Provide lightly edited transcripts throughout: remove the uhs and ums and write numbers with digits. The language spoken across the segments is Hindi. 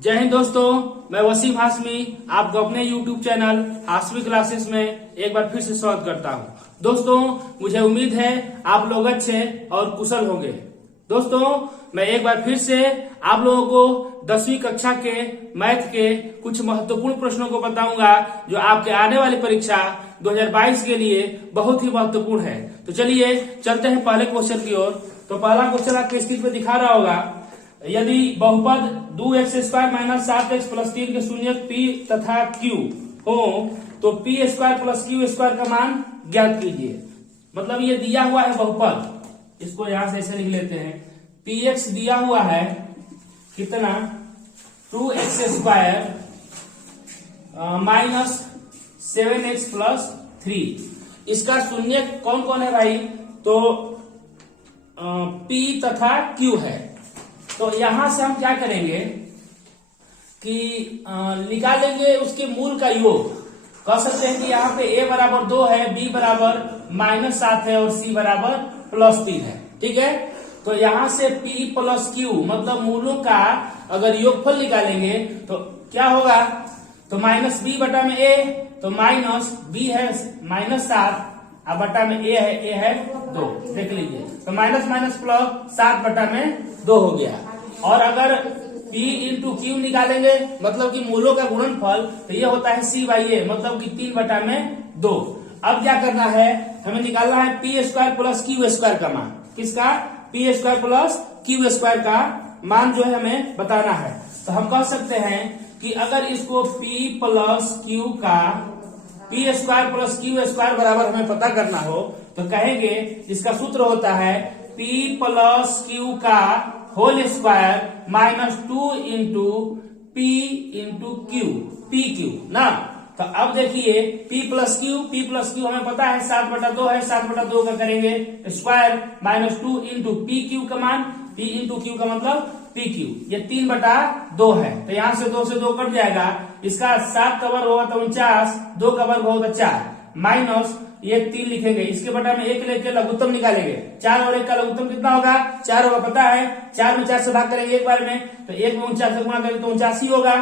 जय हिंद दोस्तों, मैं वसीम हाशमी आपको अपने YouTube चैनल हाशमी क्लासेस में एक बार फिर से स्वागत करता हूं। दोस्तों, मुझे उम्मीद है आप लोग अच्छे और कुशल होंगे। दोस्तों, मैं एक बार फिर से आप लोगों को 10वीं कक्षा के मैथ के कुछ महत्वपूर्ण प्रश्नों को बताऊंगा जो आपके आने वाली परीक्षा 2022 के लिए बहुत ही महत्वपूर्ण है। तो चलिए चलते हैं पहले क्वेश्चन की ओर। तो पहला क्वेश्चन आपके स्क्रीन पे दिखा रहा होगा, यदि बहुपद 2x² - 7x + 3 के शून्य p तथा q हो तो p² + q² का मान ज्ञात कीजिए। मतलब ये दिया हुआ है बहुपद, इसको यहां से ऐसे लिख लेते हैं। px दिया हुआ है कितना, 2x² - 7x + 3। इसका शून्य कौन कौन है भाई? तो p तथा q है। तो यहां से हम क्या करेंगे कि निकालेंगे उसके मूल का योग। कह सकते हैं कि यहाँ पे a बराबर 2 है, b बराबर -7 है और c बराबर +3 है। ठीक है, तो यहां से p + q मतलब मूलों का अगर योगफल निकालेंगे तो क्या होगा? तो -b बटा में a, तो -b है -7 और बटा में a है 2। देख लीजिए, तो +7 बटा में 2 हो गया। और अगर p × q निकालेंगे मतलब कि मूलों का गुणनफल, तो ये होता है c/a मतलब कि 3 बटा में 2। अब क्या करना है, हमें निकालना है p² + q² का मान। किसका? p² + q² का मान जो है हमें बताना है। तो हम कह सकते हैं कि अगर इसको p + q का p² + q² बराबर हमें पता करना हो तो कहेंगे इसका सूत्र होता है p + q का whole square -2 × p × q, pq ना। तो अब देखिए p + q हमें पता है 7/2 है, 7/2 का करेंगे स्क्वायर -2 × pq का मान, p × q का मतलब pq, ये 3/2 है। तो यहाँ से 2 से 2 कट जाएगा, इसका 7 का वर्ग होगा तो 49, 2 का वर्ग होगा 4 माइनस ये 3 लिखेंगे, इसके बटा में 1 लेके लघुत्तम निकालेंगे। 4 और 1 का लघुत्तम कितना होगा? 4 होगा, पता है। 4 में 4 से भाग करेंगे एक बार में, तो 1 में 49 से गुणा करेंगे तो 89 होगा,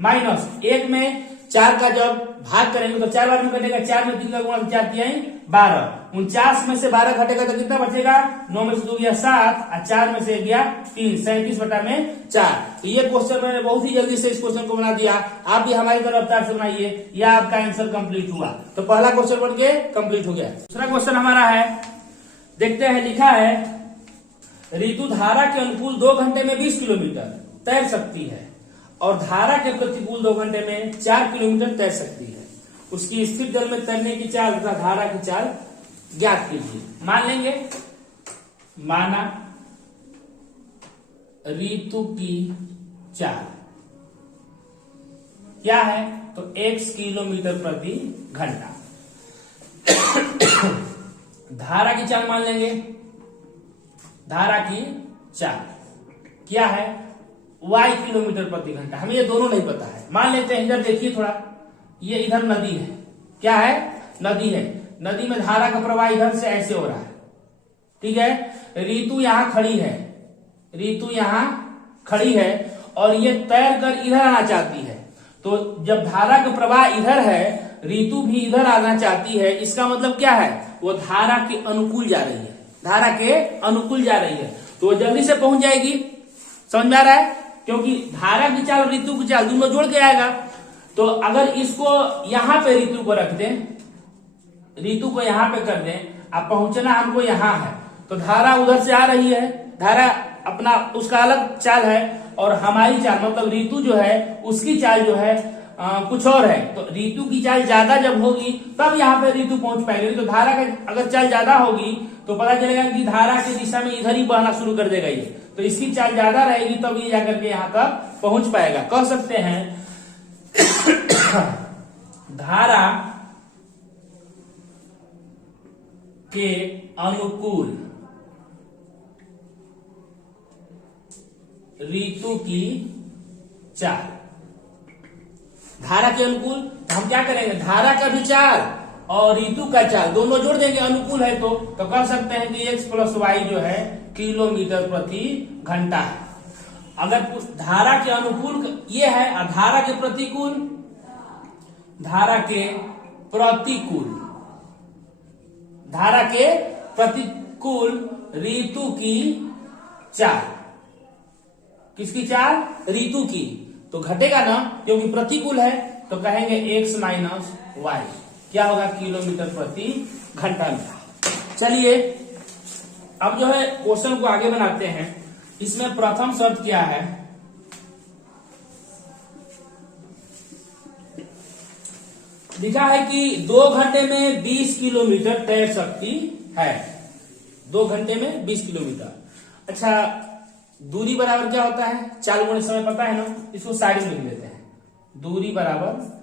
माइनस 1 में 4 का जब भाग करेंगे तो 4 बार में कटेगा, 4 में 3 का गुणा 4 किया 12, 49 में से 12 घटेगा तो कितना बचेगा? 9 में से 2 गया 7 और 4 में से 1 गया 3, 37 बटा में 4। तो ये क्वेश्चन मैंने बहुत ही जल्दी से इस क्वेश्चन को बना दिया। आप भी हमारी तरह रफ्तार से बनाइए, यह आपका आंसर कंप्लीट हुआ। तो पहला क्वेश्चन बन के कंप्लीट हो गया। दूसरा क्वेश्चन हमारा है, देखते हैं। लिखा है ऋतु धारा के अनुकूल 2 घंटे में 20 किलोमीटर तैर सकती है और धारा के प्रतिकूल 2 घंटे में 4 किलोमीटर तैर सकती है। उसकी स्थिर जल में तैरने की चाल तथा धारा की चाल ज्ञात कीजिए। मान लेंगे, माना ऋतु की चाल क्या है? तो x किलोमीटर प्रति घंटा। धारा की चाल मान लेंगे, धारा की चाल क्या है? y किलोमीटर प्रति घंटा। हमें ये दोनों नहीं पता है। मान लेते हैं, इधर देखिए थोड़ा, ये इधर नदी है। क्या है? नदी है। नदी में धारा का प्रवाह इधर से ऐसे हो रहा है। ठीक है, ऋतु यहां खड़ी है, ऋतु यहां खड़ी है और ये तैर कर इधर आना चाहती है। तो जब धारा का प्रवाह इधर है, ऋतु भी इधर आना चाहती है, इसका मतलब क्या है? वो धारा के अनुकूल जा रही है, धारा के अनुकूल जा रही है, तो वो जल्दी से पहुंच जाएगी। समझ में आ रहा है? क्योंकि धारा की चाल और ऋतु की चाल दोनों जोड़ के आएगा। तो अगर इसको यहां पे ऋतु को रख दें, ऋतु को यहां पे कर दें, अब पहुंचना हमको यहां है, तो धारा उधर से आ रही है, धारा अपना उसका अलग चाल है और हमारी चाल मतलब ऋतु जो है उसकी चाल जो है कुछ और है। तो ऋतु की चाल ज्यादा जब होगी तब यहाँ पे ऋतु पहुंच पाएगी। तो धारा का अगर चाल ज्यादा होगी तो पता चलेगा कि धारा की दिशा में इधर ही बहना शुरू कर देगा ये, तो इसकी चाल ज्यादा रहेगी तब ये जाकर के यहाँ तक पहुंच पाएगा। कह सकते हैं धारा के अनुकूल ऋतु की चाल। धारा के अनुकूल हम क्या करेंगे? धारा का भी चाल और ऋतु का चाल दोनों जोड़ देंगे, अनुकूल है तो कह सकते हैं कि x + y जो है किलोमीटर प्रति घंटा है। अगर धारा के अनुकूल ये है और धारा के प्रतिकूल, धारा के प्रतिकूल ऋतु की चाल, किसकी चाल? ऋतु की। तो घटेगा ना, क्योंकि प्रतिकूल है, तो कहेंगे x माइनस वाई, क्या होगा? किलोमीटर प्रति घंटा में। चलिए अब जो है क्वेश्चन को आगे बनाते हैं। इसमें प्रथम शर्त क्या है? लिखा है कि 2 घंटे में 20 किलोमीटर तैर सकती है। 2 घंटे में 20 किलोमीटर। अच्छा, दूरी बराबर क्या होता है? चाल गुणे समय, पता है ना? इसको साइड में लिख लेते हैं। दूरी बराबर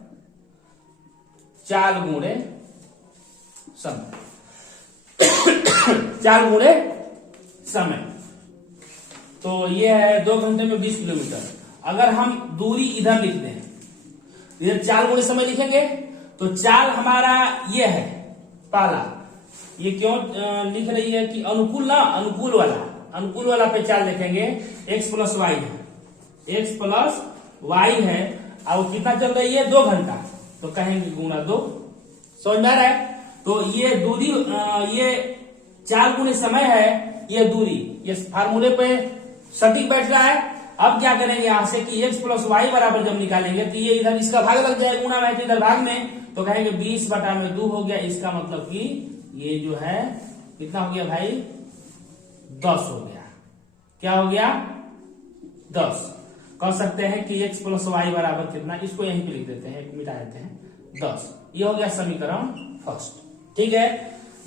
चाल गुणे समय, चाल गुणे समय। तो ये है 2 घंटे में 20 किलोमीटर। अगर हम दूरी इधर लिखते हैं, इधर चाल गुणे समय लिखेंगे, तो चाल हमारा ये है पहला। ये क्यों लिख रही है कि अनुकूल ना, अनुकूल वाला पे चाल लिखेंगे। x प्लस वाई है, x प्लस वाई है, और कितना चल रही है? 2 घंटा, तो कहेंगे गुणा 2। समझ में आ रहा है? तो ये दूरी, ये चाल गुणे समय है, ये दूरी, ये फार्मूले पे सटीक बैठ रहा है। अब क्या करेंगे यहां से कि x प्लस वाई बराबर जब निकालेंगे, तो ये इधर इसका भाग लग जाएगा, गुणा में, तो इधर भाग में, तो कहेंगे 20/2 हो गया। इसका मतलब कि ये जो है कितना हो गया भाई? 10 हो गया। क्या हो गया? 10। कह सकते हैं कि x प्लस वाई बराबर कितना, इसको यहीं पे लिख देते हैं, मिटा देते हैं, 10। ये हो गया समीकरण फर्स्ट। ठीक है।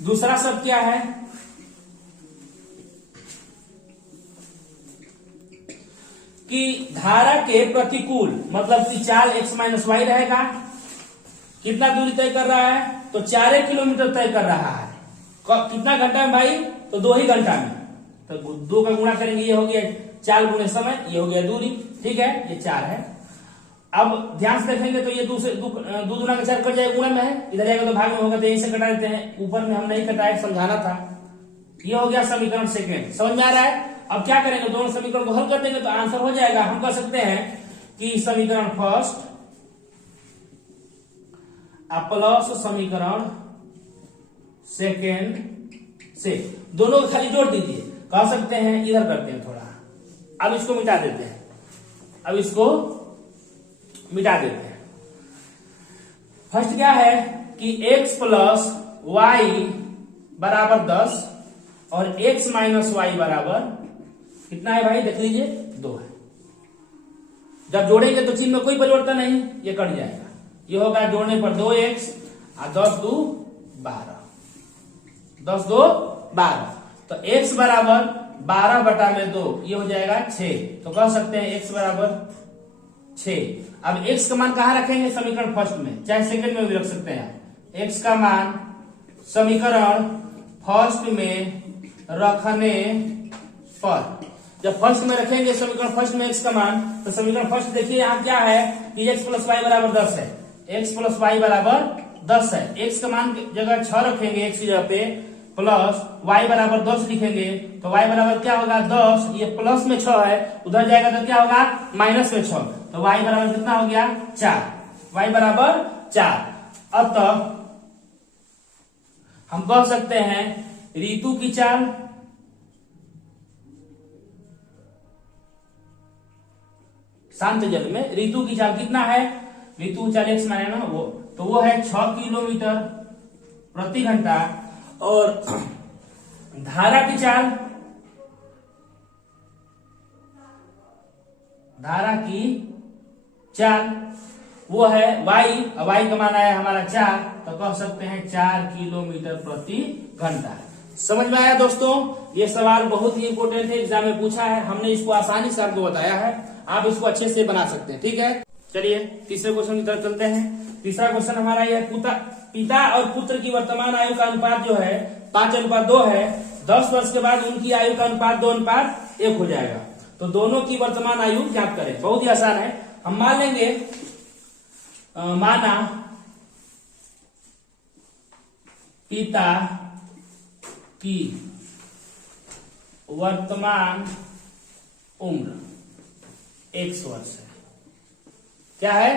दूसरा शब्द क्या है? कि धारा के प्रतिकूल, मतलब कि चाल x माइनस वाई रहेगा। कितना दूरी तय कर रहा है? तो 4 किलोमीटर तय कर रहा है। कितना घंटा में भाई? तो 2 ही घंटा में। तो 2 का गुणा करेंगे, ये हो गया चाल गुणे समय, ये हो गया दूरी। ठीक है, ये 4 है। अब ध्यान से देखेंगे तो ये दूसरे 2 दूना का 4 कट जाएगा, गुणा में है, इधर जाएगा तो भाग में होगा, तो यहीं से कटा देते हैं। ऊपर में हम नहीं कटाए, समझाना था। ये हो गया समीकरण सेकेंड। समझ में आ रहा है? अब क्या करेंगे? दोनों समीकरण को हल कर देंगे तो आंसर हो जाएगा। हम कह सकते हैं कि समीकरण फर्स्ट प्लस समीकरण सेकेंड से दोनों को खाली जोड़ दीजिए। कह सकते हैं, इधर करते हैं थोड़ा, अब इसको मिटा देते हैं, अब इसको मिटा देते हैं। फर्स्ट क्या है कि x प्लस वाई बराबर 10 और x माइनस वाई बराबर कितना है भाई? देख लीजिए, 2 है। जब जोड़ेंगे तो चिन्ह में कोई परिवर्तन नहीं, ये कट जाएगा। ये होगा जोड़ने पर 2x और 10 2 12, 10 2 12। तो x बराबर 12/2, ये हो जाएगा 6। तो कह सकते हैं x बराबर 6। अब x का मान कहां रखेंगे? समीकरण फर्स्ट में, चाहे सेकंड में भी रख सकते हैं। x का मान समीकरण फर्स्ट में रखने पर, जब फर्स्ट में रखेंगे समीकरण फर्स्ट में x का मान, तो समीकरण फर्स्ट देखिए यहाँ क्या है कि x प्लस वाई बराबर 10 है। x प्लस वाई बराबर 10 है। x का मान जगह 6 रखेंगे, x की जगह पे, प्लस y बराबर 10 लिखेंगे, तो y बराबर क्या होगा? 10। ये प्लस में 6 है, उधर जाएगा तो क्या होगा? माइनस में 6। तो y बराबर कितना हो गया? 4। y बराबर 4। अतः हम कह सकते हैं ऋतु की चाल शांत जल में, ऋतु की चाल कितना है? ऋतु की चाल x माने ना वो, तो वो है 6 किलोमीटर प्रति घंटा। और धारा की चाल, धारा की चाल वो है y, y का मान आया हमारा 4, तो कह सकते हैं 4 किलोमीटर प्रति घंटा। समझ में आया दोस्तों? ये सवाल बहुत ही इंपोर्टेंट है, एग्जाम में पूछा है, हमने इसको आसानी से आपको बताया है, आप इसको अच्छे से बना सकते हैं। ठीक है, चलिए तीसरे क्वेश्चन की तरफ चलते हैं। तीसरा क्वेश्चन हमारा यह पिता और पुत्र की वर्तमान आयु का अनुपात जो है 5:2 है। 10 वर्ष के बाद उनकी आयु का अनुपात 2:1 हो जाएगा। तो दोनों की वर्तमान आयु ज्ञात करें। बहुत ही आसान है। हम मान लेंगे, माना पिता की वर्तमान उम्र x वर्ष है। क्या है?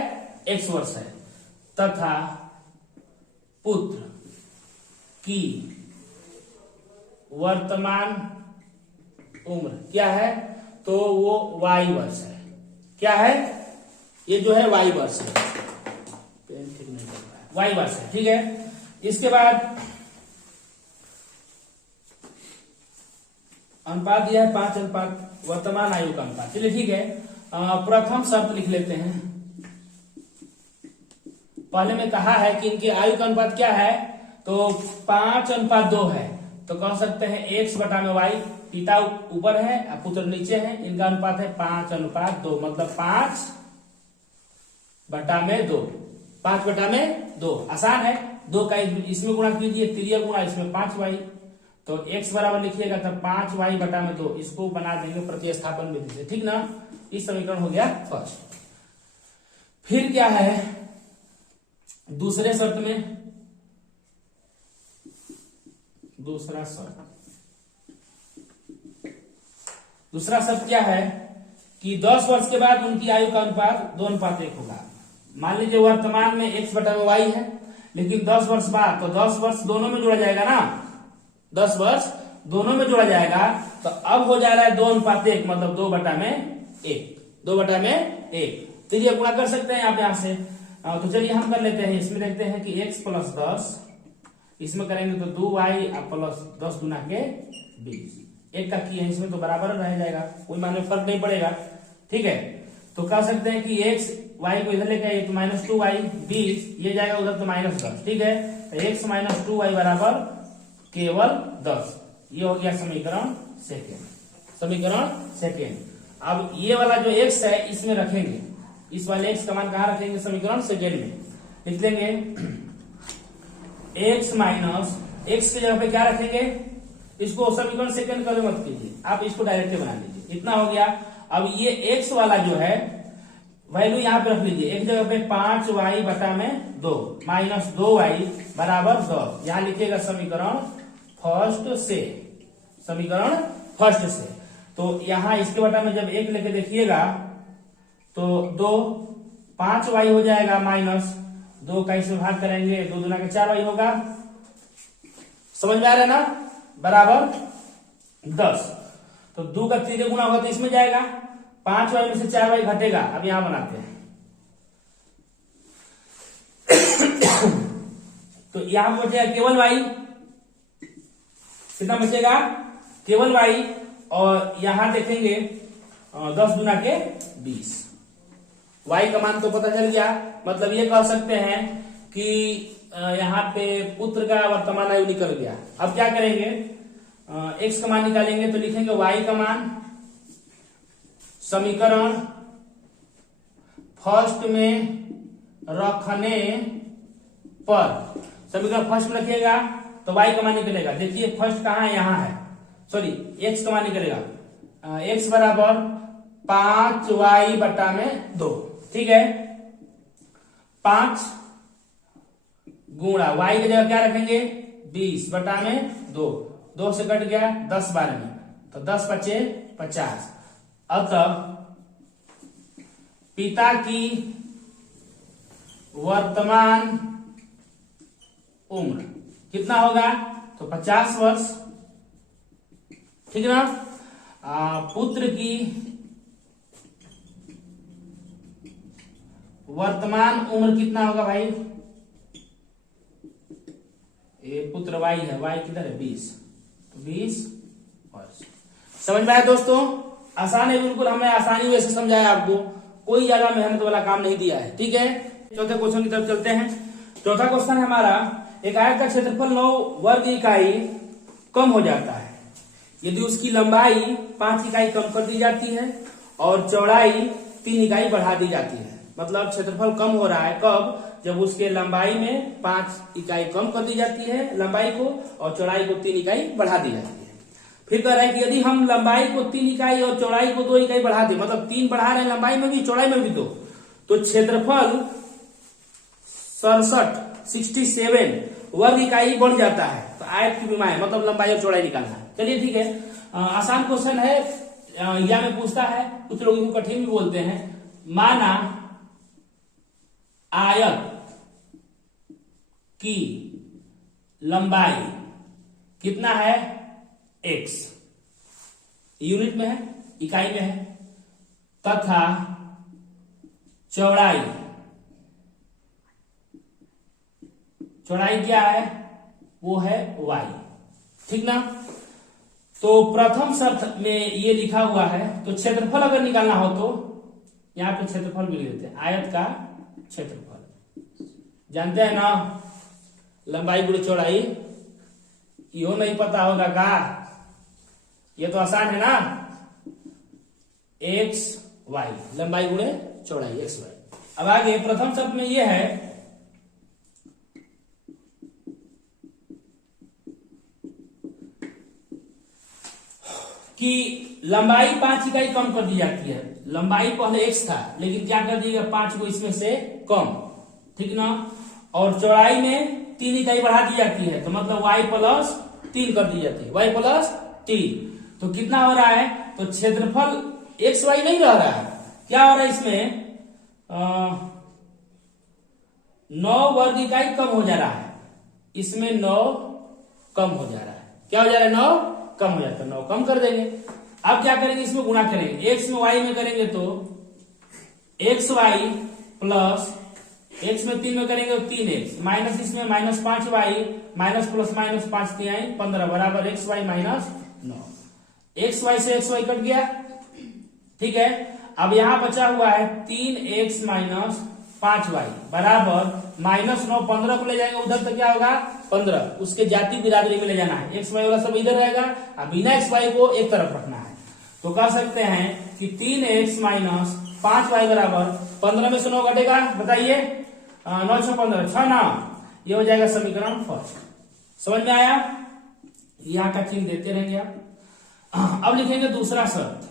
x वर्ष है। तथा पुत्र की वर्तमान उम्र क्या है? तो वो y वर्ष है। क्या है? ये जो है y वर्ष है। पेन ठीक नहीं कर रहा है। y वर्ष है, ठीक है। इसके बाद अनुपात दिया है 5 अनुपात वर्तमान आयु का अनुपात। चलिए ठीक है, प्रथम शर्त लिख लेते हैं। पहले में कहा है कि इनकी आयु का अनुपात क्या है? तो 5 अनुपात 2 है। तो कह सकते हैं x बटा में y, पिता ऊपर है और पुत्र नीचे है, इनका अनुपात है 5 अनुपात 2, मतलब 5 बटा में 2। 5 बटा में 2 आसान है। 2 का इसमें गुणा कीजिए, तिर्यक गुणा इसमें 5y, तो x बराबर लिखिएगा तब 5y बटा में 2। इसको बना देंगे प्रतिस्थापन विधि से, ठीक ना। इस समीकरण हो गया फर्स्ट। फिर क्या है दूसरे शर्त में? दूसरा शर्त क्या है कि 10 वर्ष के बाद उनकी आयु का अनुपात 2 अनुपात 1 होगा। मान लीजिए वर्तमान में x बटा में y है, लेकिन 10 वर्ष बाद, तो 10 वर्ष दोनों में जोड़ा जाएगा ना, 10 वर्ष दोनों में जोड़ा जाएगा, तो अब हो जा रहा है 2 अनुपात 1, मतलब 2 बटा में 1। 2 बटा में 1 तो ये गुणा कर सकते हैं आप यहां से। तो चलिए हम कर लेते हैं। इसमें देखते हैं कि x प्लस 10, इसमें करेंगे तो 2y प्लस 10 गुना के 20। एक का की है इसमें तो बराबर रह जाएगा, कोई मान में फर्क नहीं पड़ेगा, ठीक है। तो कह सकते हैं कि x y को इधर लेके आइए तो -2y 20, ये जाएगा उधर तो -10, ठीक है। तो x - 2y बराबर केवल 10। ये हो गया समीकरण सेकेंड। अब ये वाला जो x है इसमें रखेंगे, इस वाले x का मान कहाँ रखेंगे? समीकरण सेकेंड में लिख लेंगे x माइनस x की जगह पे क्या रखेंगे? इसको समीकरण सेकेंड कभी मत कीजिए, आप इसको डायरेक्ट बना लीजिए। इतना हो गया। अब ये x वाला जो है वैल्यू यहाँ पे रख लीजिए, एक जगह पे 5y बटा में 2 माइनस 2y बराबर 10। यहाँ लिखिएगा समीकरण फर्स्ट से। तो यहाँ इसके बटा में जब 1 लेके देखिएगा तो 2 5y हो जाएगा, माइनस 2 का इसमें भाग करेंगे, 2 दूना के 4y होगा। समझ में आ रहा है ना? बराबर 10। तो 2 का 3 गुना होगा तो इसमें जाएगा, 5y में से 4y घटेगा। अब यहां बनाते हैं तो यहां बचेगा केवल y। कितना बचेगा? केवल y। और यहां देखेंगे 10 गुना के 20। y का मान तो पता चल गया, मतलब ये कह सकते हैं कि यहाँ पे पुत्र का वर्तमान आयु निकल गया। अब क्या करेंगे? x का मान निकालेंगे तो लिखेंगे y का मान समीकरण फर्स्ट में रखने पर, समीकरण फर्स्ट में रखिएगा तो y का मान निकलेगा। देखिए फर्स्ट कहाँ है? यहाँ है, सॉरी x का मान निकलेगा x बराबर 5y बटा में 2, ठीक है। 5 गुणा y की जगह क्या रखेंगे? 20 बटा में 2 से कट गया 10 12 में, तो 10 बचे 50। अतः पिता की वर्तमान उम्र कितना होगा? तो 50 वर्ष, ठीक है ना। पुत्र की वर्तमान उम्र कितना होगा भाई? ये पुत्र y है, y किधर है? 20, तो 20 वर्ष। समझ में आया दोस्तों? आसान है बिल्कुल, हमने आसानी वैसे समझाया आपको, कोई ज्यादा मेहनत वाला काम नहीं दिया है, ठीक है। चौथे क्वेश्चन की तरफ चलते हैं। चौथा क्वेश्चन है हमारा, एक आयत का क्षेत्रफल 9 वर्ग इकाई कम हो जाता है यदि उसकी लंबाई 5 इकाई कम कर दी जाती है और चौड़ाई 3 इकाई बढ़ा दी जाती है। मतलब क्षेत्रफल कम हो रहा है कब? जब उसके लंबाई में 5 इकाई कम कर दी जाती है लंबाई को, और चौड़ाई को 3 इकाई बढ़ा दी जाती है। फिर कह रहा है कि यदि हम लंबाई को 3 इकाई और चौड़ाई को 2 इकाई बढ़ा दें, मतलब 3 बढ़ा रहे हैं लंबाई में भी चौड़ाई में भी 2, तो क्षेत्रफल 67 वर्ग इकाई बढ़ जाता है। तो आयत की विमाएं मतलब लंबाई और चौड़ाई निकालना है। चलिए ठीक है, आसान क्वेश्चन है, या में पूछता है, कुछ लोग इनको कठिन भी बोलते हैं। माना आयत की लंबाई कितना है, x, यूनिट में है, इकाई में है, तथा चौड़ाई क्या है, वो है y, ठीक ना। तो प्रथम शर्त में ये लिखा हुआ है, तो क्षेत्रफल अगर निकालना हो तो यहां पे क्षेत्रफल भी लिख देते हैं, आयत का क्षेत्रफल। जानते हैं ना, लंबाई गुणे चौड़ाई, यो नहीं पता होगा का, ये तो आसान है ना, एक्स वाई, लंबाई गुणे चौड़ाई एक्स वाई। अब आगे प्रथम शब्द में ये है कि लंबाई 5 इकाई कम कर दी जाती है। लंबाई पहले x था, लेकिन क्या कर दिएगा, 5 को इसमें से कम, ठीक ना। और चौड़ाई में 3 इकाई बढ़ा दी जाती है, तो मतलब y प्लस 3 कर दी जाती है, y प्लस 3। तो कितना हो रहा है, तो क्षेत्रफल एक्स वाई नहीं रह रहा है, क्या हो रहा है इसमें, 9 वर्ग इकाई कम हो जा रहा है, इसमें 9 कम हो जा रहा है, क्या हो जा रहा है, 9 कम हो जाता है, 9 कम कर देंगे। अब क्या करेंगे, इसमें गुणा करेंगे, x में y में करेंगे तो एक्स वाई प्लस x में 3 में करेंगे तो 3x माइनस इसमें minus 5y minus plus minus 5 3 15 बराबर x y minus 9। X y से एक्स वाई कट गया, ठीक है। अब यहां बचा हुआ है 3x माइनस 5y बराबर माइनस 9, 15 को ले जाएंगे उधर तो क्या होगा 15, उसके जाति बिरादरी में ले जाना है, एक्स वाई वाला सब इधर रहेगा, अब बिना एक्स वाई को एक तरफ रखना है। तो कह सकते हैं कि 3x माइनस 5y बराबर 15 में से 9 घटेगा, बताइए, 9 6 15 6 ना, ये हो जाएगा समीकरण फर्स्ट। समझ में आया, यहां का चिन्ह देते रहेंगे आप। अब लिखेंगे दूसरा शर्त,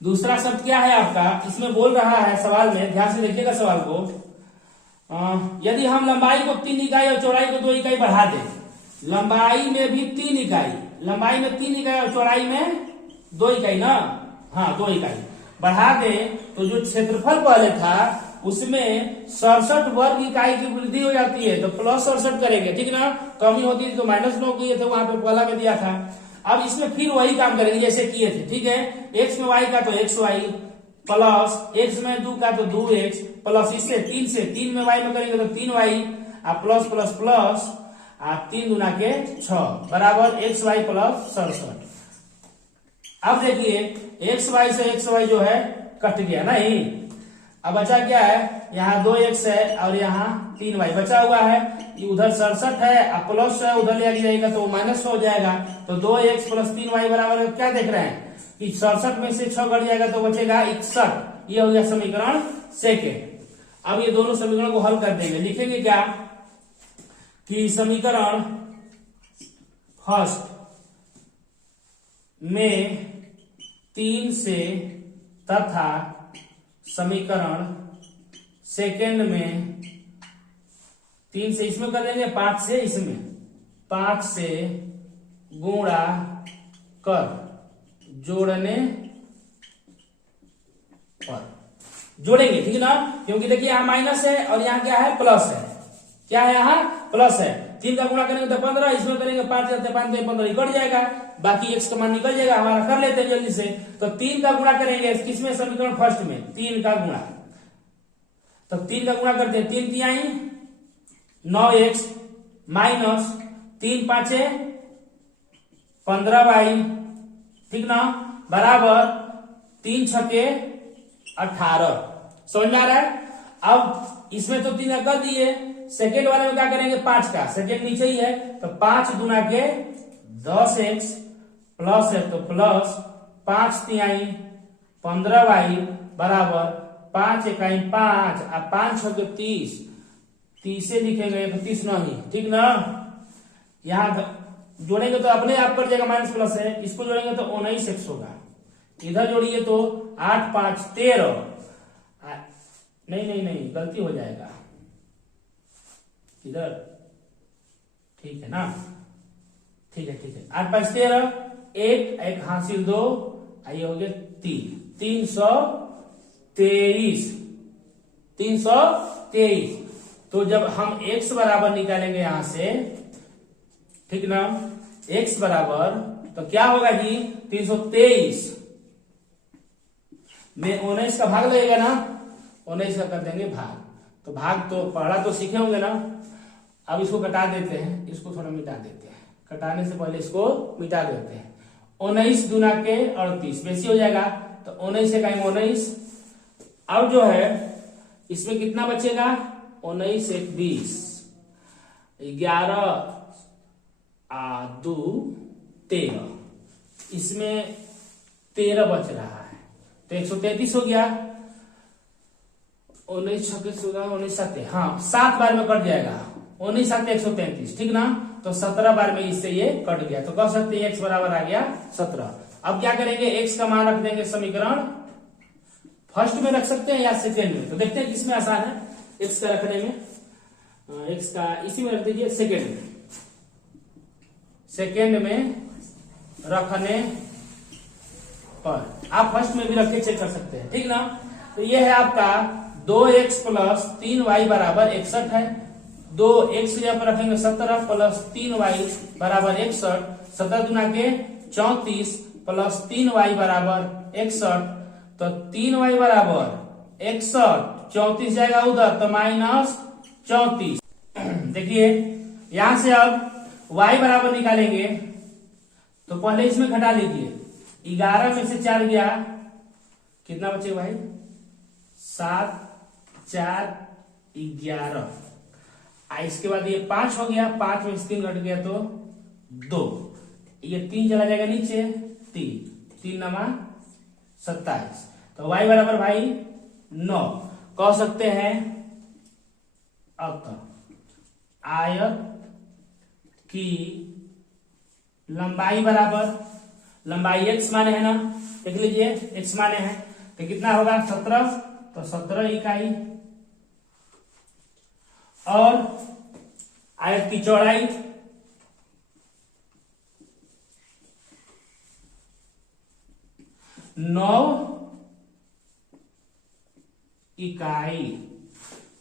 दूसरा शब्द क्या है आपका, इसमें बोल रहा है सवाल में, ध्यान से देखिएगा सवाल को, यदि हम लंबाई को 3 इकाई और चौड़ाई को 2 इकाई बढ़ा दें, लंबाई में भी 3 इकाई, लंबाई में 3 इकाई और चौड़ाई में 2 इकाई ना, हाँ 2 इकाई बढ़ा दें, तो जो क्षेत्रफल पहले था उसमें 67 वर्ग इकाई की वृद्धि हो जाती है, तो प्लस 67 करेंगे, ठीक ना, कमी होती है तो माइनस 9 किए थे, वहां पे पहला में दिया था। अब इसमें फिर वही काम करेंगे जैसे किए थे, ठीक है, x में y का तो एक्स वाई प्लस x में 2 का तो 2x प्लस इससे 3 से 3 में y में करेंगे तो 3y प्लस प्लस प्लस 3 गुना के 6 बराबर एक्स वाई प्लस 67। अब देखिए एक्स वाई से एक्स वाई जो है कट गया नहीं, अब बचा क्या है, यहाँ 2x है और यहाँ 3y बचा हुआ है, उधर 67 है अब प्लस है, उधर ले जाएगा तो माइनस हो जाएगा, तो 2x प्लस 3y बराबर क्या देख रहे हैं कि 67 में से 6 घट जाएगा तो बचेगा 61। ये हो गया समीकरण सेकेंड। अब ये दोनों समीकरण को हल कर देंगे, लिखेंगे क्या कि समीकरण फर्स्ट में 3 से तथा समीकरण सेकेंड में 3 से इसमें कर देंगे, 5 से इसमें 5 से गुणा कर जोड़ने पर जोड़ेंगे, ठीक ना, क्योंकि देखिए यहाँ माइनस है और यहाँ क्या है प्लस है, क्या है यहाँ प्लस है, 3 का गुणा करेंगे तो 15, इसमें करेंगे 5 जाते 5 से 15 कट जाएगा, बाकी x का मान निकल जाएगा हमारा, कर लेते हैं जल्दी से। तो 3 का गुणा करेंगे किसमें, समीकरण फर्स्ट में 3 का गुणा, तो 3 का गुणा करते हैं, 3 तिहाई 9x माइनस 3 5 15y, ठीक ना, बराबर 3 छके 18। समझ में आ रहा है। अब इसमें तो 3 कर दिए, सेकेंड वाले में क्या करेंगे 5 का, सेकेंड नीचे ही है, तो 5 गुना के 10x प्लस है तो प्लस 5 तिहाई 15y बराबर 5 इकाई 5 और 5 छके 30, 30 से लिखेंगे 31 नहीं, ठीक ना, यहाँ जोड़ेंगे तो अपने आप कर जाएगा माइनस प्लस है, इसको जोड़ेंगे तो 19x होगा, इधर जोड़िए तो 8 5 13, नहीं गलती हो जाएगा, इधर ठीक है ना, ठीक है ठीक है। 8 5 13, एक एक हासिल 2, आइए हो गया 3, 323, 323। तो जब हम x बराबर निकालेंगे यहां से, ठीक ना, x बराबर तो क्या होगा जी, 323 में 19 का भाग लगेगा ना, 19 का कर देंगे भाग। तो भाग तो पढ़ा तो सीखे होंगे ना। अब इसको कटा देते हैं, इसको थोड़ा मिटा देते हैं, कटाने से पहले इसको मिटा देते हैं। 19 दूना के 38 बेसी हो जाएगा, तो 19 से कहेंगे 19। अब जो है इसमें कितना बचेगा, 19 1 20, 11 2 13, इसमें 13 बच रहा है, तो 133 हो गया। 19 26 होगा, 19 7, हाँ 7 बार में कट जाएगा, 19 7 133, ठीक ना। तो 17 बार में इससे ये कट गया, तो कह सकते हैं x बराबर आ गया 17। अब क्या करेंगे, x का मान रख देंगे समीकरण फर्स्ट में रख सकते हैं या सेकेंड में, तो देखते हैं किसमें आसान है x का रखने में। x का इसी में रख दीजिए, सेकेंड में, सेकेंड में रखने पर आप फर्स्ट में भी रख के चेक कर सकते हैं, ठीक ना। तो ये है आपका 2x प्लस 3y बराबर 61 है। 2x की जगह पर रखेंगे 17 प्लस 3y बराबर 61, 17 दूना के 34 प्लस 3y बराबर 61, तो 3y बराबर 61, 34 जाएगा उधर तो माइनस 34। देखिए यहां से अब y बराबर निकालेंगे, तो पहले इसमें घटा लीजिए, 11 में से 4 गया, कितना बचे भाई, 7 4 11, इसके बाद ये 5 हो गया, 5 में से 3 घट गया तो 2, ये 3 चला जाएगा नीचे, 3 नमा 27, तो y बराबर भाई 9। कह सकते हैं अतः आयत की लंबाई बराबर, लंबाई x माने है ना, देख लीजिए x माने है, तो कितना होगा 17, तो 17 इकाई, और आयत की चौड़ाई 9 इकाई।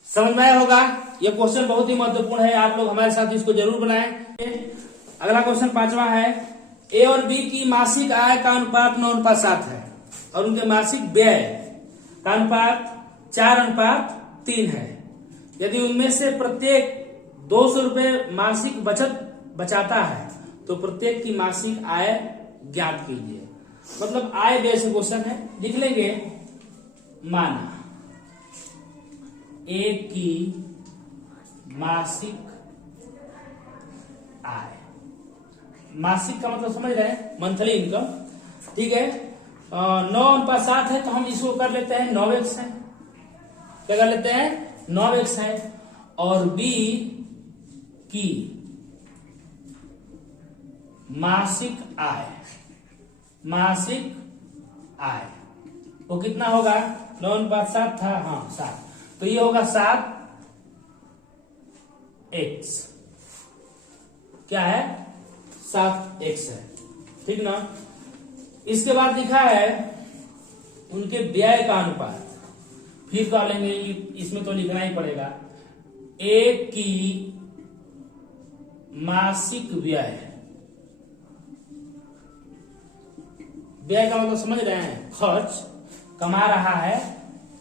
समझ में आया होगा, यह क्वेश्चन बहुत ही महत्वपूर्ण है, आप लोग हमारे साथ इसको जरूर बनाएं। अगला क्वेश्चन 5वां है, ए और बी की मासिक आय का अनुपात 9:7 है और उनके मासिक व्यय का अनुपात 4:3 है। यदि उनमें से प्रत्येक 200 रुपए मासिक बचत बचाता है तो प्रत्येक की मासिक आय ज्ञात कीजिए। मतलब आय व्यय से क्वेश्चन है, लिख लेंगे। माना ए की मासिक आय, मासिक का मतलब समझ रहे हैं, मंथली इनकम, ठीक है। 9:7 है तो हम इसको कर लेते हैं 9x है, क्या कर लेते हैं 9x है। और बी की मासिक आय, मासिक आय वो कितना होगा, 9:7 था, हाँ 7, तो ये होगा 7x, क्या है 7x है, ठीक ना। इसके बाद लिखा है उनके व्यय का अनुपात, फिर कह लेंगे इसमें तो लिखना ही पड़ेगा, ए की मासिक व्यय, व्यय का मतलब समझ रहे हैं, खर्च कमा रहा है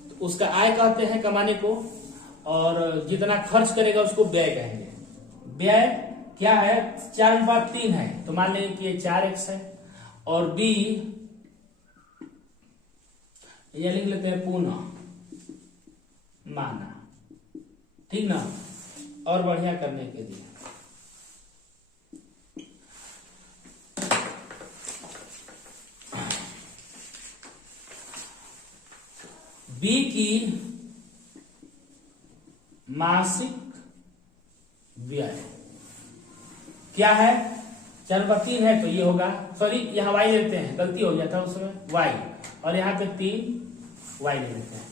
तो उसका आय कहते हैं कमाने को, और जितना खर्च करेगा उसको व्यय कहेंगे। व्यय क्या है 4:3 है, तो मान लेंगे कि ये 4x है। और बी ये लिख लेते हैं पुनः माना, ठीक ना, और बढ़िया करने के लिए। बी की मासिक व्यय क्या है, 4/3 है, तो ये होगा, सॉरी यहाँ y लेते हैं, गलती हो गया था उसमें y, और यहाँ पे 3 y ले लेते हैं।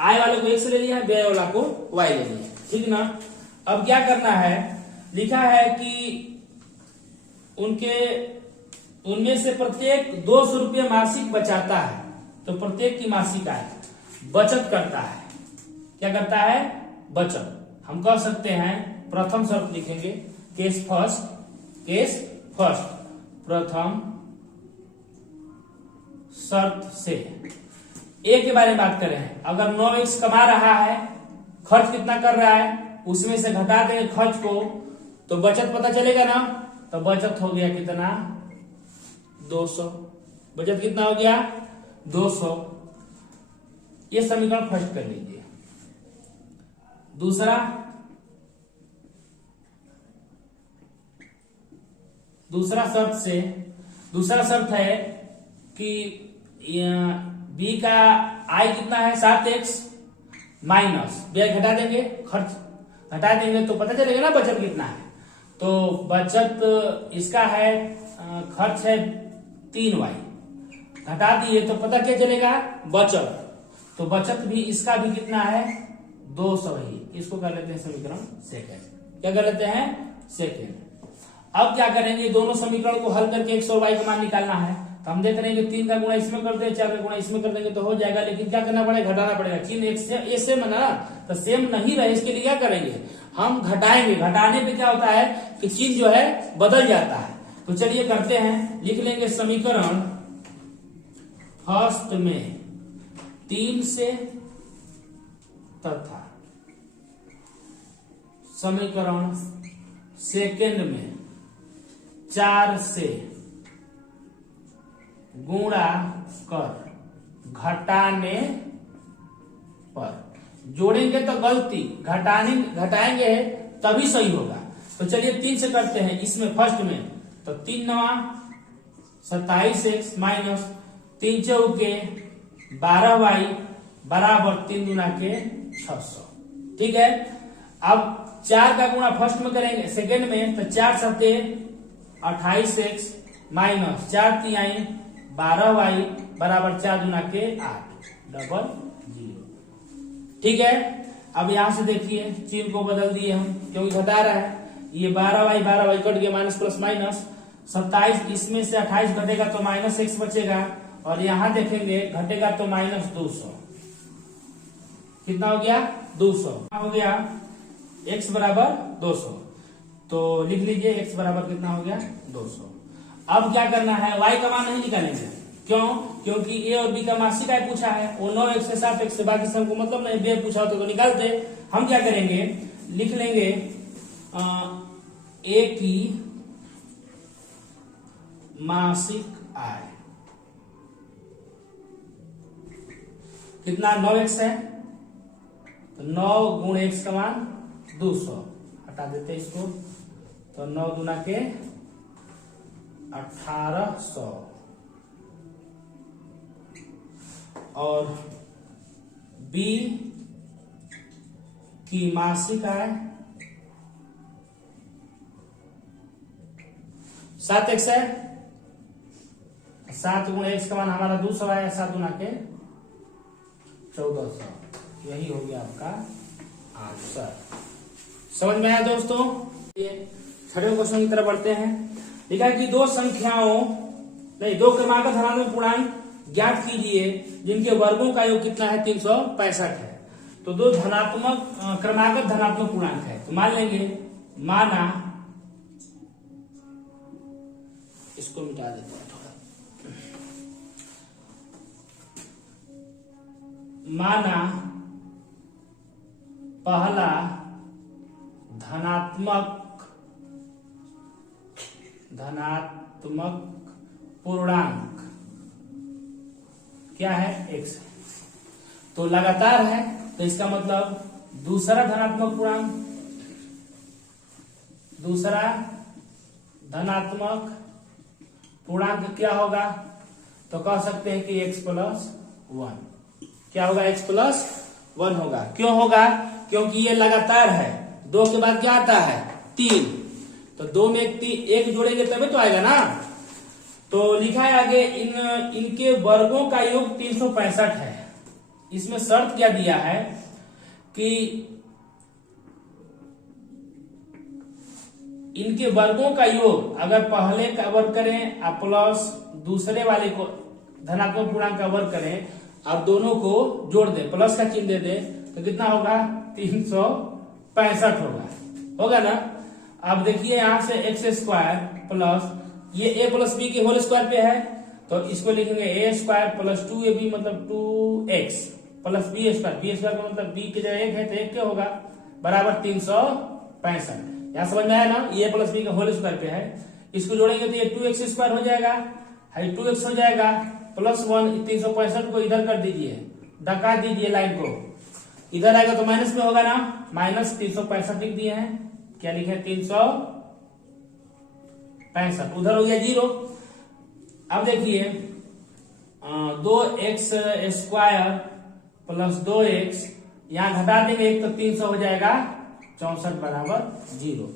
आय वाले को x ले लिया है, व्यय वाला को y ले लिया है, ठीक ना। अब क्या करना है, लिखा है कि उनमें से प्रत्येक 200 रुपये मासिक बचाता है, तो प्रत्येक की मासिक आय बचत करता है। क्या करता है? बचत। हम कह सकते हैं प्रथम शर्त लिखेंगे, केस फर्स्ट प्रथम शर्त से ए के बारे में बात करें। अगर 9x कमा रहा है, खर्च कितना कर रहा है, उसमें से घटा देंगे खर्च को, तो बचत पता चलेगा ना। तो बचत हो गया कितना? 200। बचत कितना हो गया? 200। ये समीकरण फर्स्ट कर लीजिए। दूसरा शर्त है कि बी का आय कितना है? 7x माइनस ब्याज घटा देंगे, खर्च घटा देंगे तो पता चलेगा ना बचत कितना है। तो बचत इसका है, खर्च है 3y, घटा दिए तो पता क्या चलेगा? बचत। तो बचत भी इसका भी कितना है? 200 ही। इसको कर लेते हैं समीकरण सेकेंड। क्या कर लेते हैं? सेकेंड। अब क्या करेंगे? दोनों समीकरण को हल करके x और y का मान निकालना है। तो हम देख रहे हैं 3 का गुणा इसमें कर दे, 4 का गुणा इसमें कर देंगे तो हो जाएगा। लेकिन क्या करना पड़ेगा? घटाना पड़ेगा। चिन्ह एक सेम है ना, तो सेम नहीं रहे इसके लिए क्या करेंगे? हम घटाएंगे। घटाने पे क्या होता है कि चिन्ह जो है बदल जाता है। तो चलिए करते हैं, लिख लेंगे समीकरण फर्स्ट में 3 से तथा समीकरण सेकेंड में 4 से गुणा कर घटाने पर। जोड़ेंगे तो गलती, घटाएंगे तभी सही होगा। तो चलिए 3 से करते हैं। इसमें फर्स्ट में तो 3 9 27x माइनस 3 चौके 12y बराबर 3 दूना के 600। ठीक है। अब 4 का गुणा फर्स्ट में करेंगे, सेकेंड में तो 4 सत्ते 28x माइनस 4 तिहाई 12y बराबर 4 दूना के 8 डबल 0। ठीक है। अब यहां से देखिए चिन्ह को बदल दिए हम, क्योंकि घटा रहा है। ये 12y कट गया, माइनस प्लस माइनस 27, इसमें से 28 घटेगा तो माइनस x बचेगा, और यहां देखेंगे घटेगा तो माइनस 200। कितना हो गया? 200 हो गया। x बराबर 200, तो लिख लीजिए x बराबर कितना हो गया? 200। अब क्या करना है? y का मान नहीं निकालेंगे। क्यों? क्योंकि a और b का मासिक आय पूछा है, वो 9x से 7x से, बाकी से हमको मतलब नहीं। b पूछा तो निकालते। हम क्या करेंगे? लिख लेंगे a की मासिक आय कितना? 9x है, तो 9 गुण x का मान 200। हटा देते इसको, तो 9 दूना के 1800 और b की मासिक आय 7x है, 7 गुण x का मान हमारा 200 आया, 7 गुना के 1400। यही हो गया आपका आंसर। समझ में आया दोस्तों? ये छठे क्वेश्चन की तरफ बढ़ते हैं। लिखा है कि दो क्रमागत धनात्मक पूर्णांक ज्ञात कीजिए जिनके वर्गों का योग कितना है? 365 है। तो दो क्रमागत धनात्मक पूर्णांक है, तो मान लेंगे, माना, इसको मिटा देते हैं थोड़ा, माना पहला धनात्मक पूर्णांक क्या है? x है। तो लगातार है, तो इसका मतलब दूसरा धनात्मक पूर्णांक क्या होगा? तो कह सकते हैं कि x प्लस 1। क्या होगा? x प्लस 1 होगा। क्यों होगा? क्योंकि ये लगातार है। 2 के बाद क्या आता है? 3, तो 2 में 1 जोड़ेंगे तभी तो आएगा ना। तो लिखा है आगे, इनके वर्गों का योग 365 है। इसमें शर्त क्या दिया है कि इनके वर्गों का योग अगर पहले का वर्ग करें और प्लस दूसरे वाले को धनात्मक पूर्णांक का वर्ग करें और दोनों को जोड़ दे, प्लस का चिन्ह दे दे, तो कितना होगा 365 होगा ना। अब देखिए यहां से एक्स स्क्वायर प्लस ये ए प्लस बी के होल स्क्वायर पे है, तो इसको लिखेंगे ए स्क्वायर प्लस 2ab मतलब 2x plus b square, b square का मतलब बी की जगह एक है तो एक क्या होगा बराबर 365। यहां समझ में आया ना, ए प्लस बी का होल स्क्वायर पे है, इसको जोड़ेंगे तो ये 2x स्क्वायर हो जाएगा, 2x हो जाएगा प्लस 1 365 को इधर कर दीजिए, डका दीजिए लाइन को, इधर आएगा तो माइनस में होगा ना, माइनस 365 लिख दिए हैं, क्या लिखे 365, उधर हो गया 0। अब देखिए 2x स्क्वायर प्लस 2x यहां घटा देंगे एक तो 300 हो जाएगा 64 बराबर 0।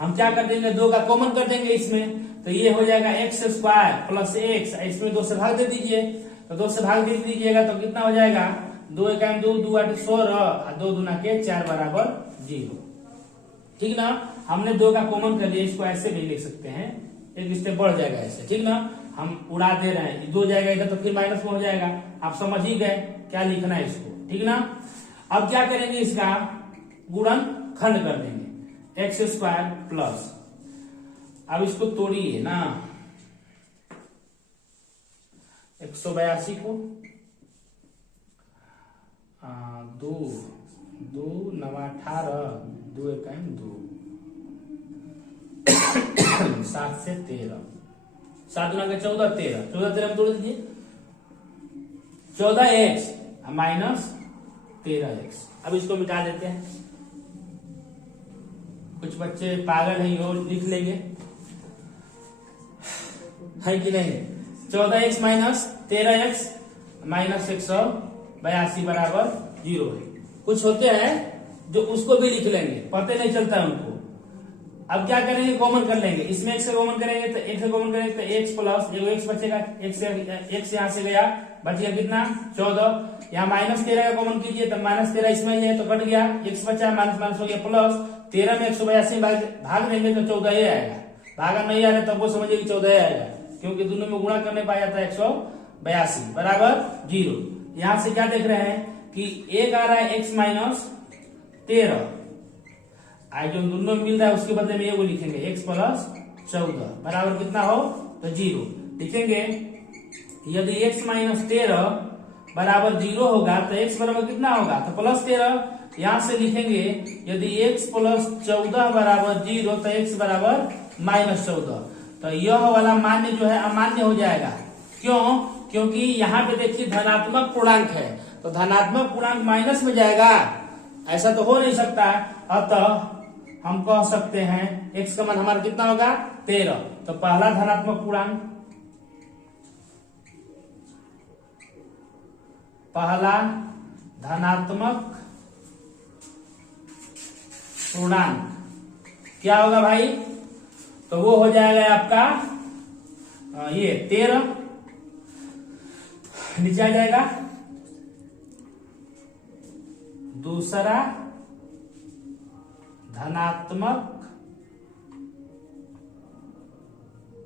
हम क्या कर देंगे 2 का कॉमन कर देंगे इसमें, तो ये हो जाएगा एक्स स्क्वायर प्लस एक्स, इसमें 2 से भाग दे दीजिए, तो 2 से भाग दे दीजिएगा तो कितना हो जाएगा 2 1 2 2 8 16 और 2 दूना के 4 बराबर 0। ठीक ना, हमने 2 का कॉमन कर दिया, इसको ऐसे भी लिख सकते हैं, एक स्टेप बढ़ जाएगा ऐसे। ठीक ना, हम उड़ा दे रहे हैं, 2 जाएगा इधर तो फिर माइनस में हो जाएगा, आप समझ ही गए क्या लिखना है इसको। ठीक ना, अब क्या करेंगे इसका गुणन खंड कर देंगे एक्स स्क्वायर प्लस, अब इसको तोड़िए ना 182 को 2 2 9 18 2 1 2 7 से 13 7 गुना के 14 13 13 में तोड़ दीजिए 14x माइनस 13x। अब इसको मिटा देते हैं, कुछ बच्चे पागल हैं और लिख लेंगे है कि नहीं। 14x माइनस 13x माइनस 182 बराबर 0 है। कुछ होते हैं जो उसको भी लिख लेंगे, पता नहीं चलता है उनको। अब क्या करेंगे कॉमन कर लेंगे, इसमें x से कॉमन करेंगे तो x से कॉमन करेंगे तो x प्लस x बचेगा, x यहाँ से गया बच गया कितना 14, यहाँ माइनस 13 का कॉमन कीजिए तो माइनस 13 इसमें ही है तो कट गया, x बचा माइनस माइनस हो गया प्लस 13 में 182 भाग देंगे तो 14 ही आएगा, भागा नहीं आ रहा तब वो समझिए कि 14 आएगा, क्योंकि दोनों में गुणा करने पाया था 182 बराबर 0। यहां से क्या देख रहे हैं कि एक आ रहा है x माइनस 13, आज जो दोनों में मिल रहा है उसके बदले में ये वो लिखेंगे x प्लस 14 बराबर कितना हो तो 0 लिखेंगे। यदि x माइनस 13 बराबर 0 होगा तो x बराबर कितना होगा तो प्लस 13, यहां से लिखेंगे यदि x प्लस 14 बराबर 0 तो x बराबर माइनस 14, तो यह वाला मान्य जो है अमान्य हो जाएगा। क्यों? क्योंकि यहाँ पे देखिए धनात्मक पूर्णांक है, तो धनात्मक पूर्णांक माइनस में जाएगा, ऐसा तो हो नहीं सकता। अतः हम कह सकते हैं x का मान हमारा कितना होगा 13, तो पहला धनात्मक पूर्णांक, पहला धनात्मक पूर्णांक क्या होगा भाई, तो वो हो जाएगा आपका ये 13, नीचे आ जाएगा दूसरा धनात्मक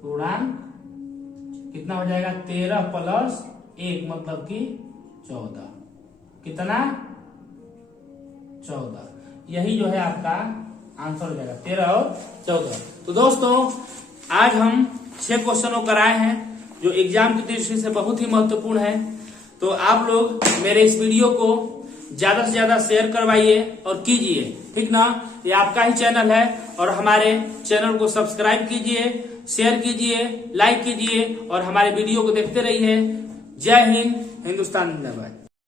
पूर्णांक कितना हो जाएगा 13 प्लस 1 मतलब कि 14, कितना 14, यही जो है आपका आंसर हो जाएगा 13 और 14। तो दोस्तों आज हम 6 क्वेश्चनों कराए हैं जो एग्जाम की दृष्टि से बहुत ही महत्वपूर्ण है। तो आप लोग मेरे इस वीडियो को ज्यादा से ज्यादा शेयर करवाइए और कीजिए, ठीक ना, ये आपका ही चैनल है और हमारे चैनल को सब्सक्राइब कीजिए, शेयर कीजिए, लाइक कीजिए और हमारे वीडियो को देखते रहिए। जय हिंद, हिंदुस्तान जिंदाबाद।